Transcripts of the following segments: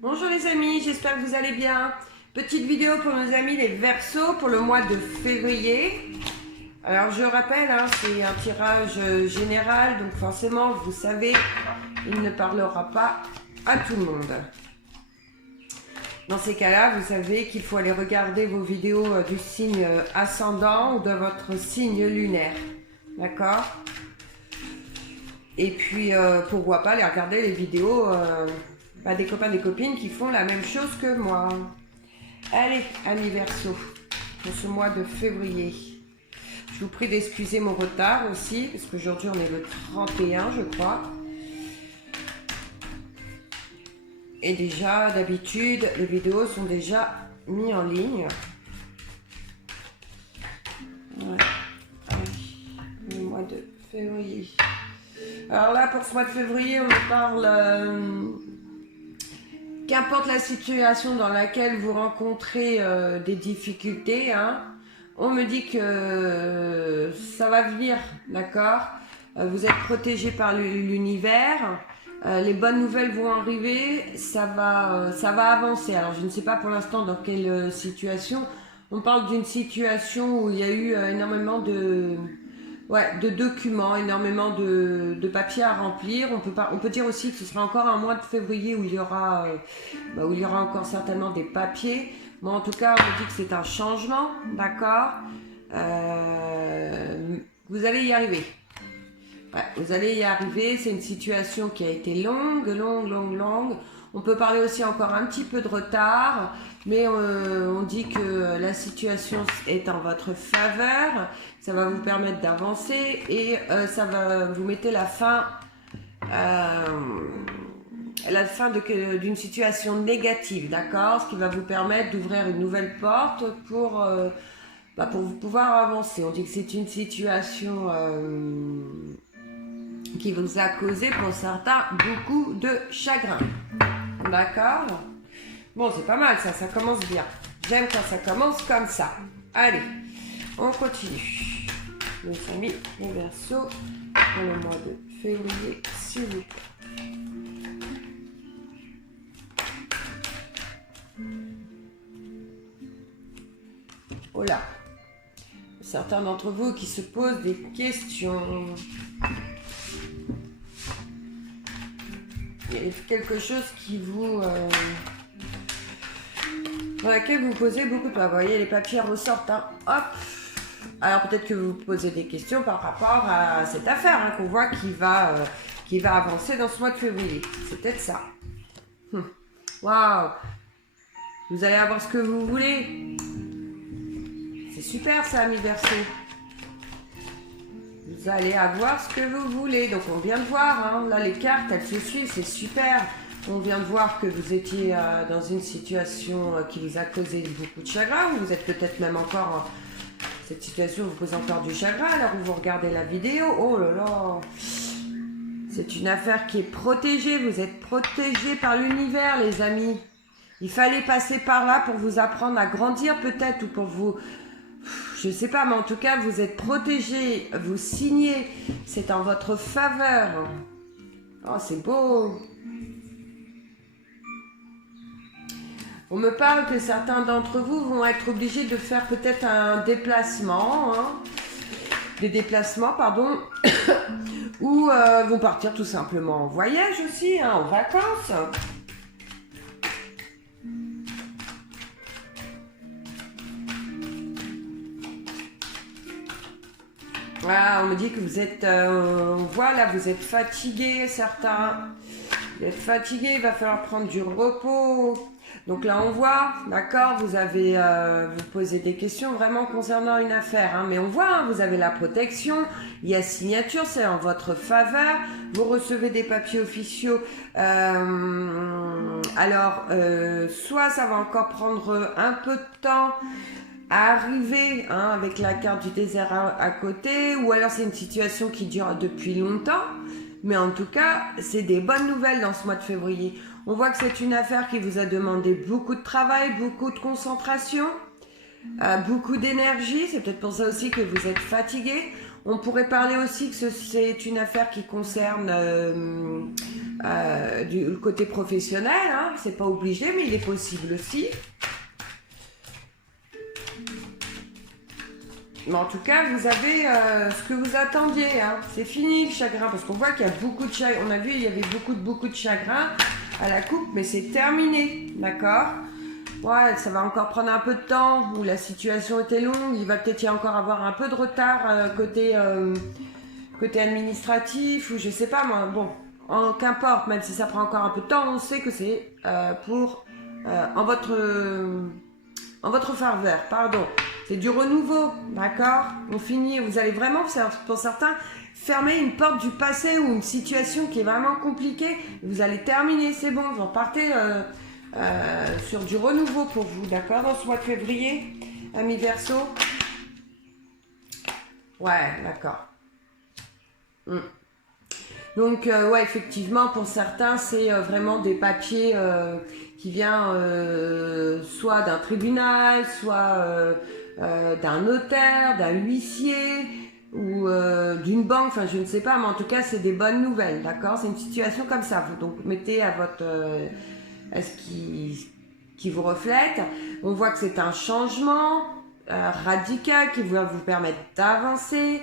Bonjour les amis, j'espère que vous allez bien. Petite vidéo pour nos amis les Verseaux pour le mois de février. Alors je rappelle, c'est un tirage général, donc forcément vous savez, il ne parlera pas à tout le monde. Dans ces cas-là, vous savez qu'il faut aller regarder vos vidéos du signe ascendant ou de votre signe lunaire. D'accord? Et puis pourquoi pas aller regarder les vidéos des copains, des copines qui font la même chose que moi. Allez, amis Verseaux, pour ce mois de février. Je vous prie d'excuser mon retard aussi, parce qu'aujourd'hui on est le 31, je crois. Et déjà, d'habitude, les vidéos sont déjà mises en ligne. Ouais. Allez, le mois de février. Alors là, pour ce mois de février, on nous parle... qu'importe la situation dans laquelle vous rencontrez des difficultés, on me dit que ça va venir, d'accord? Vous êtes protégé par l'univers, les bonnes nouvelles vont arriver, ça va avancer. Alors je ne sais pas pour l'instant dans quelle situation. On parle d'une situation où il y a eu énormément de documents, énormément de papiers à remplir. On peut dire aussi que ce sera encore un mois de février où il y aura encore certainement des papiers. Moi, en tout cas, on me dit que c'est un changement, d'accord. Vous allez y arriver. Ouais, vous allez y arriver. C'est une situation qui a été longue. On peut parler aussi encore un petit peu de retard, mais on dit que la situation est en votre faveur. Ça va vous permettre d'avancer et ça va vous mettre la fin d'une situation négative, d'accord? Ce qui va vous permettre d'ouvrir une nouvelle porte pour pouvoir avancer. On dit que c'est une situation qui vous a causé pour certains beaucoup de chagrin, d'accord? Bon, c'est pas mal ça commence bien. J'aime quand ça commence comme ça. Allez, on continue. Mes amis, les Verseaux, pour le mois de février, s'il vous plaît. Oh là, certains d'entre vous qui se posent des questions. Il y a quelque chose qui vous... dans laquelle vous posez beaucoup de... Vous voyez, les papiers ressortent, hop. Alors peut-être que vous vous posez des questions par rapport à cette affaire qu'on voit qui va avancer dans ce mois de février. C'est peut-être ça. Waouh! Vous allez avoir ce que vous voulez. C'est super ça, amis Verseaux. Vous allez avoir ce que vous voulez. Donc on vient de voir, là les cartes elles se suivent, c'est super. On vient de voir que vous étiez dans une situation qui vous a causé beaucoup de chagrin, ou vous êtes peut-être même encore... cette situation vous pose encore du chagrin alors où vous regardez la vidéo. Oh là là! C'est une affaire qui est protégée. Vous êtes protégés par l'univers, les amis. Il fallait passer par là pour vous apprendre à grandir peut-être, ou pour vous... Je ne sais pas, mais en tout cas, vous êtes protégés. Vous signez. C'est en votre faveur. Oh, c'est beau! On me parle que certains d'entre vous vont être obligés de faire peut-être un déplacement, des déplacements, pardon, ou vont partir tout simplement en voyage aussi, en vacances. Voilà, on me dit que vous êtes, voilà, vous êtes fatigués, certains. Vous êtes fatigués, il va falloir prendre du repos. Donc là, on voit, d'accord, vous posez des questions vraiment concernant une affaire, mais on voit, vous avez la protection, il y a signature, c'est en votre faveur, vous recevez des papiers officiaux, soit ça va encore prendre un peu de temps à arriver, avec la carte du désert à côté, ou alors c'est une situation qui dure depuis longtemps, mais en tout cas, c'est des bonnes nouvelles dans ce mois de février. On voit que c'est une affaire qui vous a demandé beaucoup de travail, beaucoup de concentration, beaucoup d'énergie. C'est peut-être pour ça aussi que vous êtes fatigué. On pourrait parler aussi que c'est une affaire qui concerne le côté professionnel, hein, c'est pas obligé, mais il est possible aussi. Mais en tout cas, vous avez ce que vous attendiez, hein. C'est fini le chagrin, parce qu'on voit qu'il y a beaucoup de chagrin. On a vu, il y avait beaucoup de chagrin à la coupe, mais c'est terminé, d'accord? Ouais, ça va encore prendre un peu de temps, où la situation était longue, il va peut-être y encore avoir un peu de retard côté administratif, ou je sais pas moi, bon, qu'importe, même si ça prend encore un peu de temps, on sait que c'est en votre faveur, pardon. C'est du renouveau, d'accord? On finit, vous allez vraiment, pour certains, fermer une porte du passé ou une situation qui est vraiment compliquée. Vous allez terminer, c'est bon, vous en partez sur du renouveau pour vous, d'accord? Dans ce mois de février, amis Verseau. Ouais, d'accord. Donc, ouais, effectivement, pour certains, c'est vraiment des papiers qui viennent soit d'un tribunal, soit d'un notaire, d'un huissier ou d'une banque, enfin je ne sais pas, mais en tout cas c'est des bonnes nouvelles, d'accord? C'est une situation comme ça, vous donc mettez à ce qui vous reflète. On voit que c'est un changement radical qui va vous permettre d'avancer.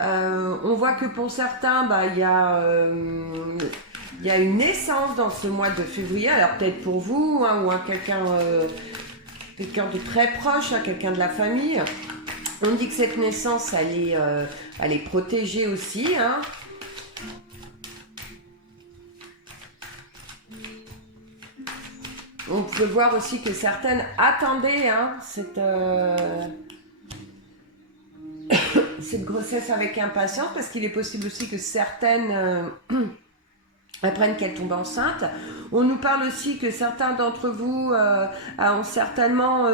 On voit que pour certains, il y a une naissance dans ce mois de février, alors peut-être pour vous, hein, ou quelqu'un de très proche, hein, quelqu'un de la famille. On dit que cette naissance, elle est protégée aussi, hein. On peut voir aussi que certaines attendaient cette grossesse avec impatience, parce qu'il est possible aussi que certaines apprennent qu'elles tombent enceintes. On nous parle aussi que certains d'entre vous ont certainement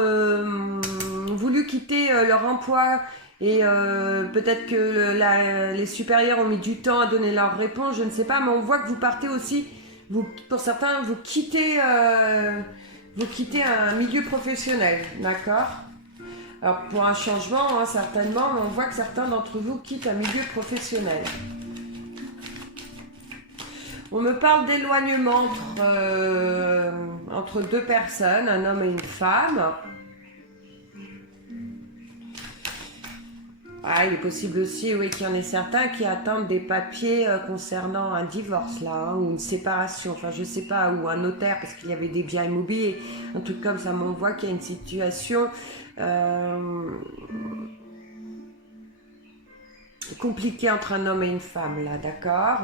voulu quitter leur emploi et peut-être que les supérieurs ont mis du temps à donner leur réponse, je ne sais pas, mais on voit que vous partez aussi, pour certains, vous quittez un milieu professionnel, d'accord? Alors pour un changement, hein, certainement, mais on voit que certains d'entre vous quittent un milieu professionnel. On me parle d'éloignement entre deux personnes, un homme et une femme. Ah, il est possible aussi, oui, qu'il y en ait certains qui attendent des papiers concernant un divorce, là, hein, ou une séparation, enfin, je sais pas, ou un notaire, parce qu'il y avait des biens immobiliers, un truc comme ça, mais on voit qu'il y a une situation compliquée entre un homme et une femme, là, d'accord?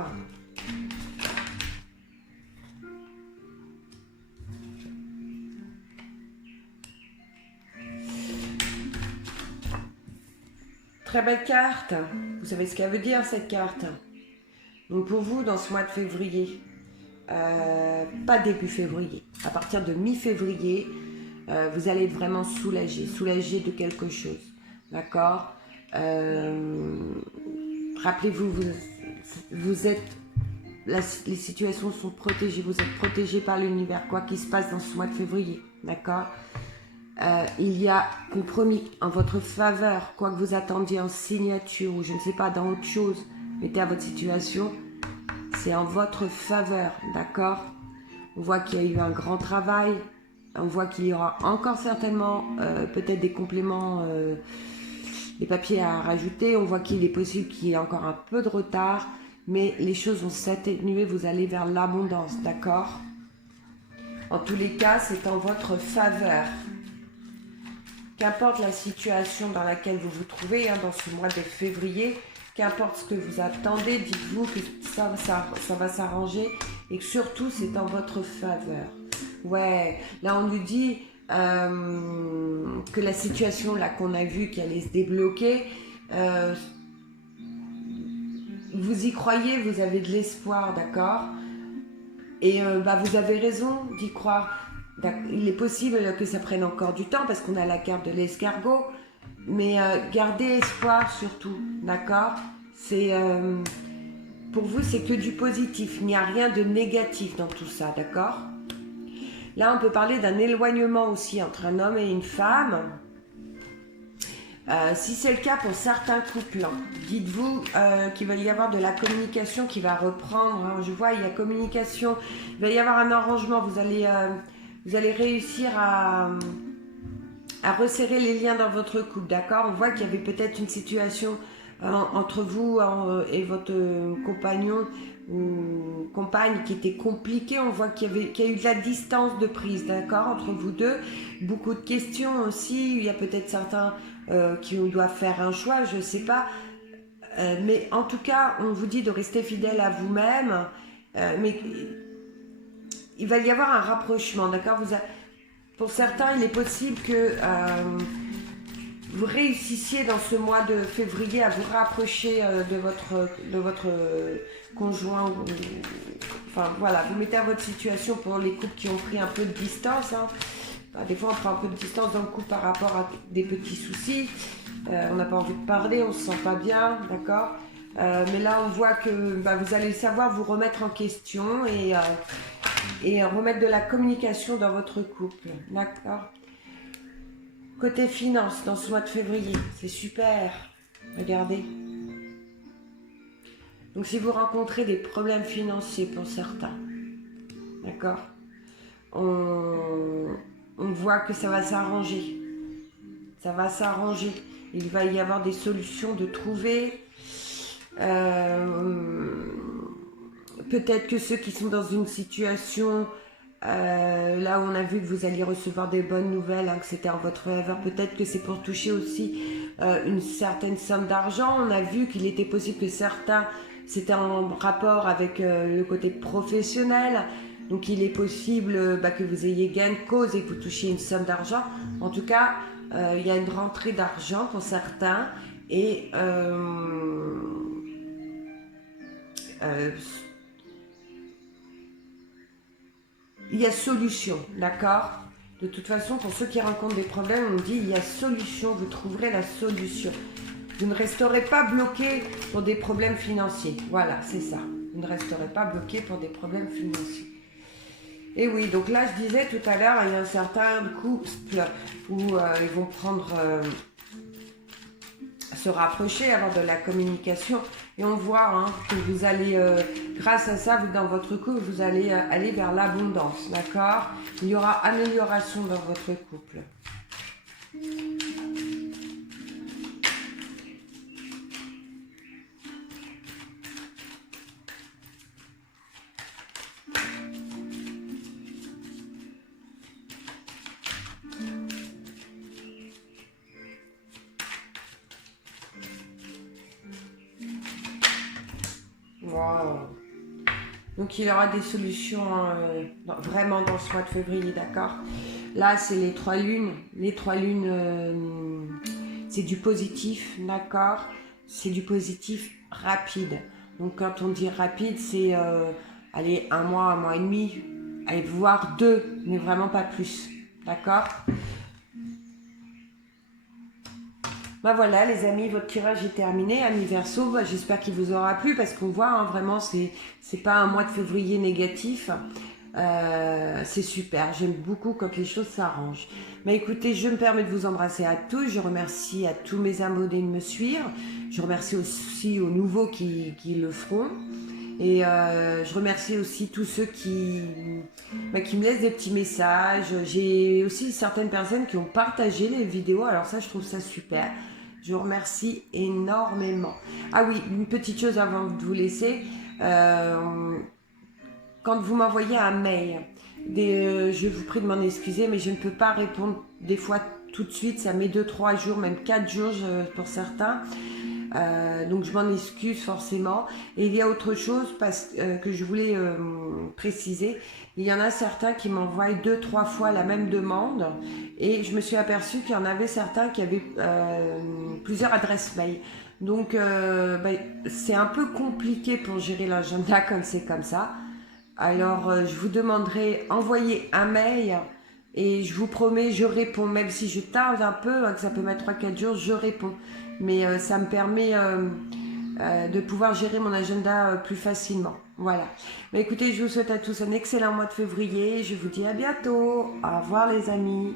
Très belle carte. Vous savez ce qu'elle veut dire, cette carte? Donc pour vous, dans ce mois de février, pas début février, à partir de mi-février, vous allez être vraiment soulagé de quelque chose. D'accord? Rappelez-vous, vous êtes... les situations sont protégées, vous êtes protégé par l'univers, quoi qu'il se passe dans ce mois de février. D'accord? Il y a compromis en votre faveur, quoi que vous attendiez en signature ou je ne sais pas, dans autre chose, mettez à votre situation, c'est en votre faveur, d'accord? On voit qu'il y a eu un grand travail, on voit qu'il y aura encore certainement peut-être des compléments, des papiers à rajouter, on voit qu'il est possible qu'il y ait encore un peu de retard, mais les choses vont s'atténuer, vous allez vers l'abondance, d'accord? En tous les cas, c'est en votre faveur. Qu'importe la situation dans laquelle vous vous trouvez dans ce mois de février, qu'importe ce que vous attendez, dites-vous que ça va s'arranger et que surtout c'est en votre faveur. Ouais, là on nous dit que la situation là qu'on a vue qui allait se débloquer, vous y croyez, vous avez de l'espoir, d'accord? Et vous avez raison d'y croire. Il est possible que ça prenne encore du temps parce qu'on a la carte de l'escargot, mais gardez espoir surtout, d'accord? Pour vous, c'est que du positif, il n'y a rien de négatif dans tout ça, d'accord? Là, on peut parler d'un éloignement aussi entre un homme et une femme. Si c'est le cas pour certains couples, dites-vous qu'il va y avoir de la communication qui va reprendre. Hein. Je vois, il y a communication, il va y avoir un arrangement. Vous allez réussir à resserrer les liens dans votre couple, d'accord? On voit qu'il y avait peut-être une situation entre vous et votre compagnon ou compagne qui était compliquée. On voit qu'il y a eu de la distance de prise, d'accord, entre vous deux. Beaucoup de questions aussi. Il y a peut-être certains qui doivent faire un choix, je ne sais pas. Mais en tout cas, on vous dit de rester fidèle à vous-même. Mais il va y avoir un rapprochement, d'accord? Pour certains, il est possible que vous réussissiez dans ce mois de février à vous rapprocher de votre conjoint. Enfin voilà, vous mettez à votre situation pour les couples qui ont pris un peu de distance. Hein. Des fois, on prend un peu de distance dans le couple par rapport à des petits soucis. On n'a pas envie de parler, on ne se sent pas bien, d'accord? Mais là, on voit que vous allez savoir vous remettre en question et remettre de la communication dans votre couple, d'accord? Côté finance, dans ce mois de février, c'est super, regardez. Donc si vous rencontrez des problèmes financiers pour certains, d'accord, on voit que ça va s'arranger, il va y avoir des solutions de trouver. Peut-être que ceux qui sont dans une situation là où on a vu que vous alliez recevoir des bonnes nouvelles, hein, que c'était en votre faveur, peut-être que c'est pour toucher aussi une certaine somme d'argent. On a vu qu'il était possible que certains, c'était en rapport avec le côté professionnel. Donc il est possible que vous ayez gain de cause et que vous touchiez une somme d'argent. En tout cas, il y a une rentrée d'argent pour certains. Et il y a solution, d'accord? De toute façon, pour ceux qui rencontrent des problèmes, on dit il y a solution, vous trouverez la solution. Vous ne resterez pas bloqué pour des problèmes financiers. Voilà, c'est ça. Vous ne resterez pas bloqué pour des problèmes financiers. Et oui, donc là, je disais tout à l'heure, il y a un certain couple où ils vont se rapprocher, avoir de la communication. Et on voit que vous allez, grâce à ça, dans votre couple, vous allez aller vers l'abondance, d'accord? Il y aura amélioration dans votre couple. Wow. Donc il y aura des solutions vraiment dans ce mois de février, d'accord? Là, c'est les 3 lunes. Les 3 lunes, c'est du positif, d'accord? C'est du positif rapide. Donc quand on dit rapide, c'est allez, un mois et demi, allez, voire 2, mais vraiment pas plus, d'accord? Voilà les amis, votre tirage est terminé, amis Verseau, j'espère qu'il vous aura plu parce qu'on voit vraiment c'est pas un mois de février négatif, c'est super, j'aime beaucoup quand les choses s'arrangent. Mais écoutez, je me permets de vous embrasser à tous, je remercie à tous mes abonnés de me suivre, je remercie aussi aux nouveaux qui le feront. Et je remercie aussi tous ceux qui me laissent des petits messages. J'ai aussi certaines personnes qui ont partagé les vidéos. Alors ça, je trouve ça super. Je vous remercie énormément. Ah oui, une petite chose avant de vous laisser. Quand vous m'envoyez un mail, je vous prie de m'en excuser, mais je ne peux pas répondre des fois tout de suite. Ça met 2-3 jours, même 4 jours pour certains. Donc je m'en excuse forcément. Et il y a autre chose que je voulais préciser. Il y en a certains qui m'envoient 2-3 fois la même demande et je me suis aperçue qu'il y en avait certains qui avaient plusieurs adresses mail. Donc c'est un peu compliqué pour gérer l'agenda comme c'est comme ça. Alors je vous demanderai envoyer un mail et je vous promets, je réponds. Même si je tarde un peu, que ça peut mettre 3-4 jours, je réponds. Mais ça me permet de pouvoir gérer mon agenda plus facilement. Voilà. Mais écoutez, je vous souhaite à tous un excellent mois de février. Je vous dis à bientôt. Au revoir les amis.